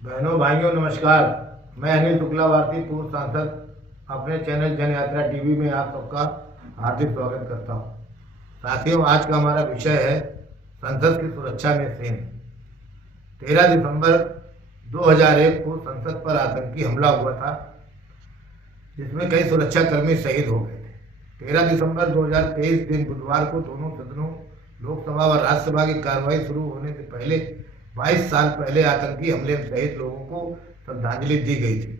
बहनों भाइयों नमस्कार। मैं अनिल शुक्ला भारती पूर्व सांसद अपने चैनल जन यात्रा टीवी में आप सबका हार्दिक स्वागत करता हूं। साथियों, आज का हमारा विषय है संसद की सुरक्षा में सेन। 13 दिसंबर 2001 को संसद पर आतंकी हमला हुआ था, जिसमें कई सुरक्षा कर्मी शहीद हो गए थे। 13 दिसंबर 2023 दिन बुधवार को दोनों सदनों लोकसभा व राज्यसभा की कार्रवाई शुरू होने से पहले 22 साल पहले आतंकी हमले में शहीद लोगों को श्रद्धांजलि दी गई थी।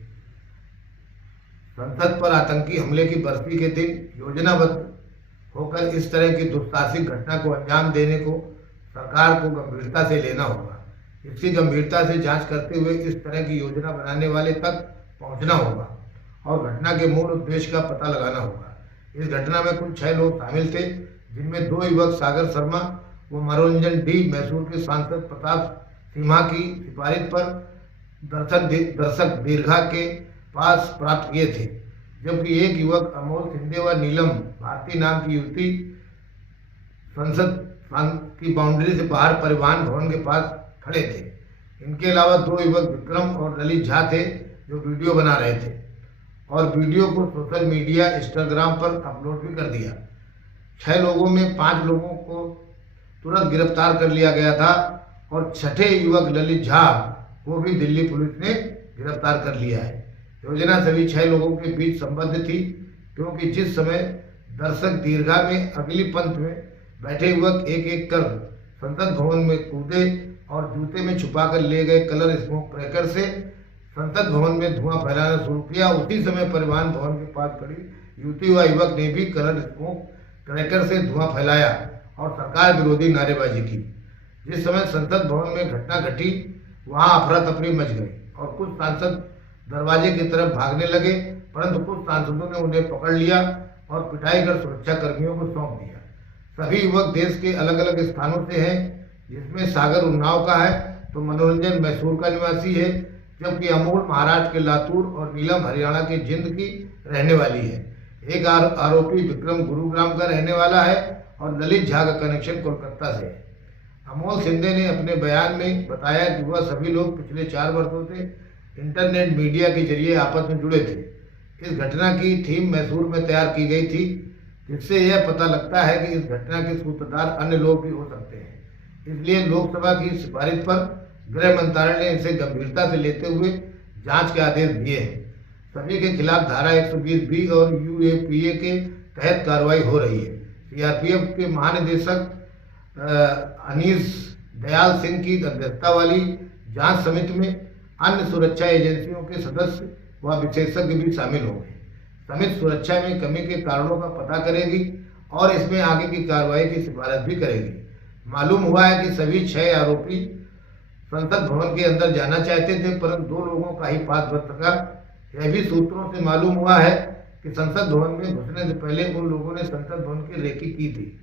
संसद पर आतंकी हमले की बरसी के दिन योजनाबद्ध होकर इस तरह की दुस्साहसिक घटना को अंजाम देने को सरकार को गंभीरता से लेना होगा। इसकी गंभीरता से जांच करते हुए इस तरह की योजना बनाने वाले तक पहुंचना होगा और घटना के मूल उद्देश्य का पता लगाना होगा। इस घटना में कुल 6 लोग शामिल थे, जिनमें 2 युवक सागर शर्मा व मनोरंजन डी मैसूर के सांसद प्रताप सिम्हा की सिफारिश पर दर्शक दीर्घा के पास प्राप्त किए थे, जबकि एक युवक अमोल सिंधे व नीलम भारती नाम की युवती संसद की बाउंड्री से बाहर परिवहन भवन के पास खड़े थे। इनके अलावा 2 युवक विक्रम और ललित झा थे, जो वीडियो बना रहे थे और वीडियो को सोशल मीडिया इंस्टाग्राम पर अपलोड भी कर दिया। 6 लोगों में 5 लोगों को तुरंत गिरफ्तार कर लिया गया था और 6ठे युवक ललित झा को भी दिल्ली पुलिस ने गिरफ्तार कर लिया है। योजना सभी 6 लोगों के बीच संबद्ध थी, क्योंकि जिस समय दर्शक दीर्घा में अगली पंक्ति में बैठे युवक एक एक कर संसद भवन में कूदे और जूते में छुपाकर ले गए कलर स्मोक क्रैकर से संसद भवन में धुआं फैलाना शुरू किया। उसी समय परिवहन भवन के पास खड़ी युवती व युवक ने भी कलर स्मोक क्रैकर से धुआं फैलाया और सरकार विरोधी नारेबाजी की। जिस समय संसद भवन में घटना घटी, वहां अफरा तफरी मच गई और कुछ सांसद दरवाजे की तरफ भागने लगे, परंतु कुछ सांसदों ने उन्हें पकड़ लिया और पिटाई कर सुरक्षा कर्मियों को सौंप दिया। सभी युवक देश के अलग अलग स्थानों से हैं, जिसमें सागर उन्नाव का है तो मनोरंजन मैसूर का निवासी है, जबकि अमोल महाराष्ट्र के लातूर और नीलम हरियाणा के जिंद की रहने वाली है। एक आरोपी विक्रम गुरुग्राम का रहने वाला है और ललित झा का कनेक्शन कोलकाता से है। अमोल सिंधे ने अपने बयान में बताया कि वह सभी लोग पिछले 4 वर्षों से इंटरनेट मीडिया के जरिए आपस में जुड़े थे। इस घटना की थीम मैसूर में तैयार की गई थी, जिससे यह पता लगता है कि इस घटना के सूत्रधार अन्य लोग भी हो सकते हैं। इसलिए लोकसभा की सिफारिश पर गृह मंत्रालय ने इसे गंभीरता से लेते हुए जांच के आदेश दिए हैं। सभी के खिलाफ धारा 120B और UAPA के तहत कार्रवाई हो रही है। CRPF के महानिदेशक अनीस दयाल सिंह की अध्यक्षता वाली जांच समिति में अन्य सुरक्षा एजेंसियों के सदस्य व विशेषज्ञ भी शामिल होंगे। समिति सुरक्षा में कमी के कारणों का पता करेगी और इसमें आगे की कार्रवाई की सिफारिश भी करेगी। मालूम हुआ है कि सभी 6 आरोपी संसद भवन के अंदर जाना चाहते थे, परंतु 2 लोगों का ही पास बच सका। यह भी सूत्रों से मालूम हुआ है कि संसद भवन में घुसने से पहले उन लोगों ने संसद भवन की रेकी की थी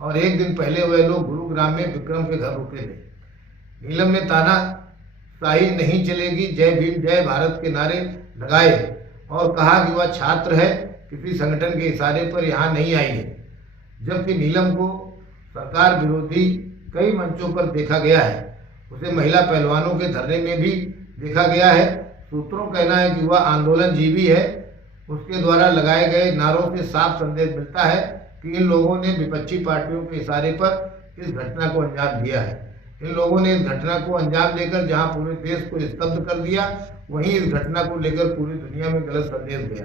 और एक दिन पहले वह लोग गुरुग्राम में विक्रम के घर रुके थे। नीलम ने तानाशाही नहीं चलेगी, जय भीम जय भारत के नारे लगाए और कहा कि वह छात्र है, किसी संगठन के इशारे पर यहाँ नहीं आई है। जबकि नीलम को सरकार विरोधी कई मंचों पर देखा गया है। उसे महिला पहलवानों के धरने में भी देखा गया है। सूत्रों का कहना है कि वह आंदोलनजीवी है। उसके द्वारा लगाए गए नारों से साफ संदेश मिलता है कि इन लोगों ने विपक्षी पार्टियों के इशारे पर इस घटना को अंजाम दिया है। इन लोगों ने इस घटना को अंजाम देकर जहां पूरे देश को स्तब्ध कर दिया, वहीं इस घटना को लेकर पूरी दुनिया में गलत संदेश गया।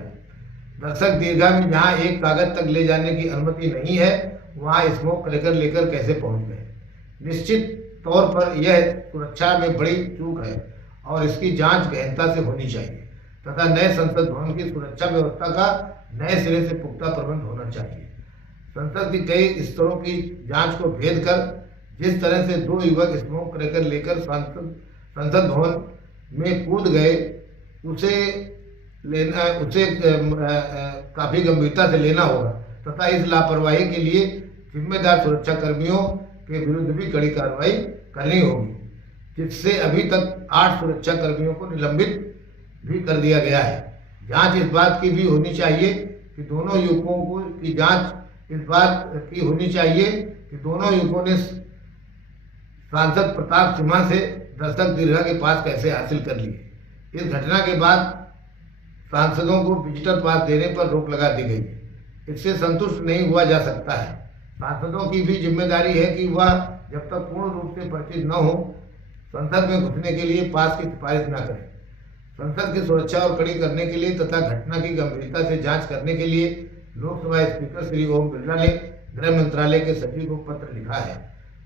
दर्शक दीर्घा में जहां एक कागज तक ले जाने की अनुमति नहीं है, वहां स्मोक क्रैकर लेकर कैसे पहुंच गए। निश्चित तौर पर यह सुरक्षा में बड़ी चूक है और इसकी जांच गहनता से होनी चाहिए तथा नए संसद भवन की सुरक्षा व्यवस्था का नए सिरे से पुख्ता प्रबंध होना चाहिए। संसद की कई स्तरों की जांच को भेद कर जिस तरह से 2 युवक स्मोक क्रैकर लेकर संसद भवन में कूद गए, उसे काफी गंभीरता से लेना होगा तथा इस लापरवाही के लिए जिम्मेदार सुरक्षा कर्मियों के विरुद्ध भी कड़ी कार्रवाई करनी होगी, जिससे अभी तक 8 सुरक्षा कर्मियों को निलंबित भी कर दिया गया है। जांच इस बात की भी होनी चाहिए कि दोनों युवकों को की जांच इस बात की होनी चाहिए कि दोनों युवकों ने सांसद प्रताप सिम्हा से दर्शक दीर्घा के पास कैसे हासिल कर लिए। इस घटना के बाद सांसदों को विजिटर पास देने पर रोक लगा दी गई है। इससे संतुष्ट नहीं हुआ जा सकता है। सांसदों की भी जिम्मेदारी है कि वह जब तक पूर्ण रूप से परिचित न हो संसद में घुसने के लिए पास की सिफारिश न करें। संसद की सुरक्षा और कड़ी करने के लिए तथा घटना की गंभीरता से जांच करने के लिए लोकसभा स्पीकर श्री ओम बिरला ने गृह मंत्रालय के सचिव को पत्र लिखा है।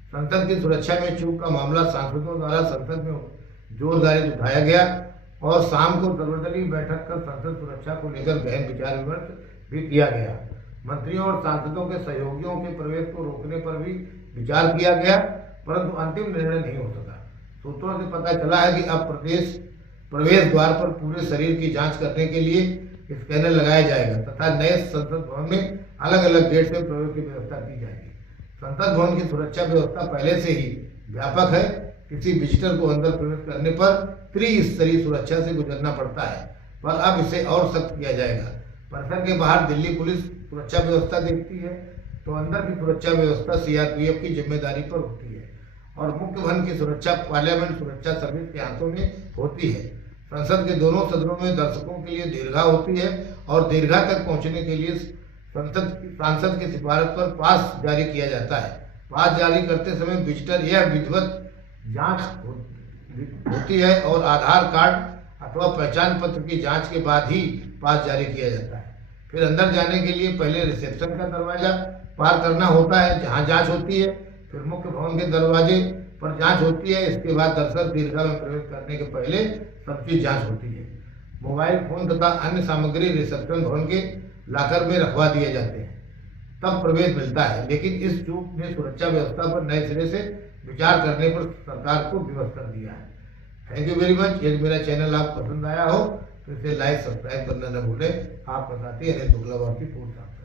संसद की सुरक्षा में चूक का मामला सांसदों द्वारा संसद में जोरदारी उठाया गया और शाम को सर्वदलीय बैठक कर संसद सुरक्षा को लेकर गहन विचार विमर्श भी किया गया। मंत्रियों और सांसदों के सहयोगियों के प्रवेश को रोकने पर भी विचार किया गया, परंतु अंतिम निर्णय नहीं हो सका। सूत्रों से पता चला है कि अब प्रवेश द्वार पर पूरे शरीर की जांच करने के लिए स्कैनर लगाया जाएगा तथा नए संसद भवन में अलग अलग गेट से प्रवेश की व्यवस्था की जाएगी। संसद भवन की सुरक्षा व्यवस्था पहले से ही व्यापक है। किसी विजिटर को अंदर प्रवेश करने पर त्रिस्तरीय सुरक्षा से गुजरना पड़ता है, पर अब इसे और सख्त किया जाएगा। परिसर के बाहर दिल्ली पुलिस सुरक्षा व्यवस्था देखती है, तो अंदर की सुरक्षा व्यवस्था सीआरपीएफ की जिम्मेदारी पर होती है और मुख्य भवन की सुरक्षा पार्लियामेंट सुरक्षा सर्विस के हाथों में होती है। संसद के दोनों सदनों में दर्शकों के लिए दीर्घा होती है और दीर्घा तक पहुंचने के लिए सांसद की सिफारिश पर पास जारी किया जाता है। पास जारी करते समय विजिटर यह विधिवत जांच होती है और आधार कार्ड अथवा पहचान पत्र की जांच के बाद ही पास जारी किया जाता है। फिर अंदर जाने के लिए पहले रिसेप्शन का दरवाजा पार करना होता है जहां जांच होती है, फिर मुख्य भवन के दरवाजे पर जांच होती है। इसके बाद दर्शक दीर्घा में प्रवेश करने के पहले सबकी जांच होती है। मोबाइल फोन तथा अन्य सामग्री रिसेप्शन भवन के लाकर में रखवा दिए जाते हैं, तब प्रवेश मिलता है। लेकिन इस चूक ने सुरक्षा व्यवस्था पर नए सिरे से विचार करने पर सरकार को विवश कर दिया है। Thank you very much. यदि मेरा चैनल आपको पसंद आया हो तो इसे लाइक सब्सक्राइब करना न भूलें। आपका साथी अनिल शुक्लावंशी पूर्व सांसद।